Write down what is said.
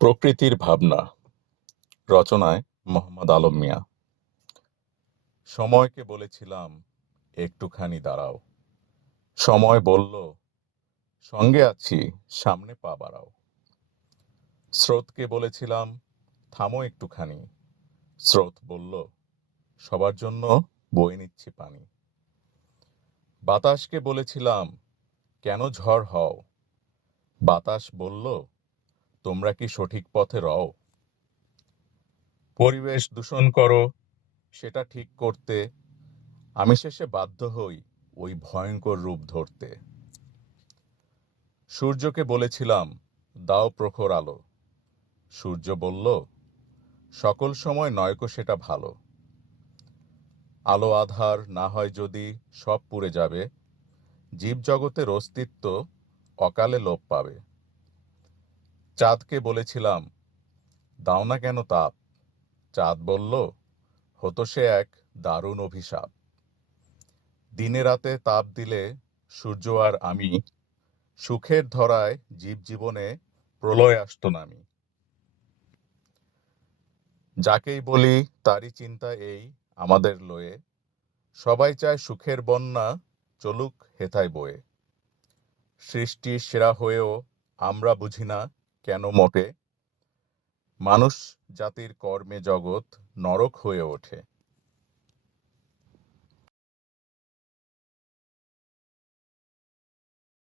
প্রকৃতির ভাবনা রচনায় মোহাম্মদ আলম মিয়া। সময়কে বলেছিলাম একটুখানি দাঁড়াও। সময় বলল, সঙ্গে আছি, সামনে পা বাড়াও। স্রোতকে বলেছিলাম, থামো একটুখানি। স্রোত বলল, সবার জন্য বয়ে নিচ্ছি পানি। বাতাসকে বলেছিলাম, কেন ঝড় হও। বাতাস বলল, তোমরা কি সঠিক পথে রও। পরিবেশ দূষণ করো, সেটা ঠিক করতে আমি শেষে বাধ্য হই ওই ভয়ঙ্কর রূপ ধরতে। সূর্যকে বলেছিলাম, দাও প্রখর আলো। সূর্য বলল, সকল সময় নয়কো সেটা ভালো। আলো আধার না হয় যদি সব পুড়ে যাবে, জীবজগতের অস্তিত্ব অকালে লোপ পাবে। চাঁদকে বলেছিলাম, দাও না কেন তাপ। চাঁদ বলল, হতো সে এক দারুণ অভিশাপ। দিনে রাতে তাপ দিলে সূর্য আর আমি, সুখের ধরায় জীবজীবনে প্রলয় আসতো নামি। যাকেই বলি তারই চিন্তা এই আমাদের লয়ে, সবাই চায় সুখের বন্যা চলুক হেথায় বয়ে। সৃষ্টির সেরা হয়েও আমরা বুঝি না কেন মোটে, মানুষ জাতির কর্মে জগৎ নরক হয়ে ওঠে।